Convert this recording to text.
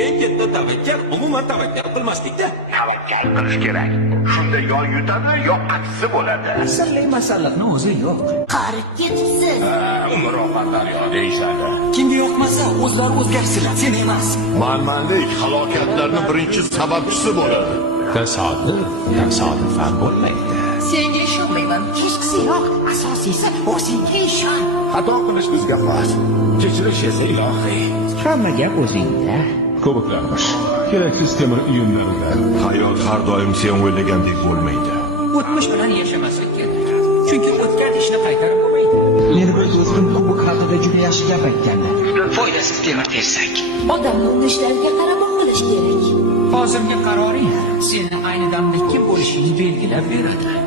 Eng katta tavakkal umuman tavakkal qilmaslikda. Tavakkal qilish kerak. Shunda yo yutadi, yo aksi bo'ladi. Sirli masalliqni o'zi yo'q. Qarib ketibsiz. Umroqandan yo deyishadi. Kimga yoqmasa o'zlari o'zgarsinlar, sen emas. Manmanlik halokatlarning birinchi sababchisi bo'ladi. Tasodifan bo'lmaydi. Senga ishonmayman. Kechqisi yo'q. Asosiysi o'zingga ishon. Xato qilish bizga xos. Kechirish esa ilohiy. Hamma gap o'zingda. Ko'biklarmish. Keraksiz temir uyumlarida. Hayot har doim sen o'ylagandek bo'lmaydi. O'tmish bilan yashamaslik kerak. Chunki o'tgan ishni qaytarib bo'lmaydi. Meni bir do'stim kubok haqida juda yaxshi gap aytganlar. Foydasiz temir tersak. Odamni urishlariga qarab qilish kerak. Hozirgi qaroring seni ayni damda kim bo'lishingni belgilab beradi.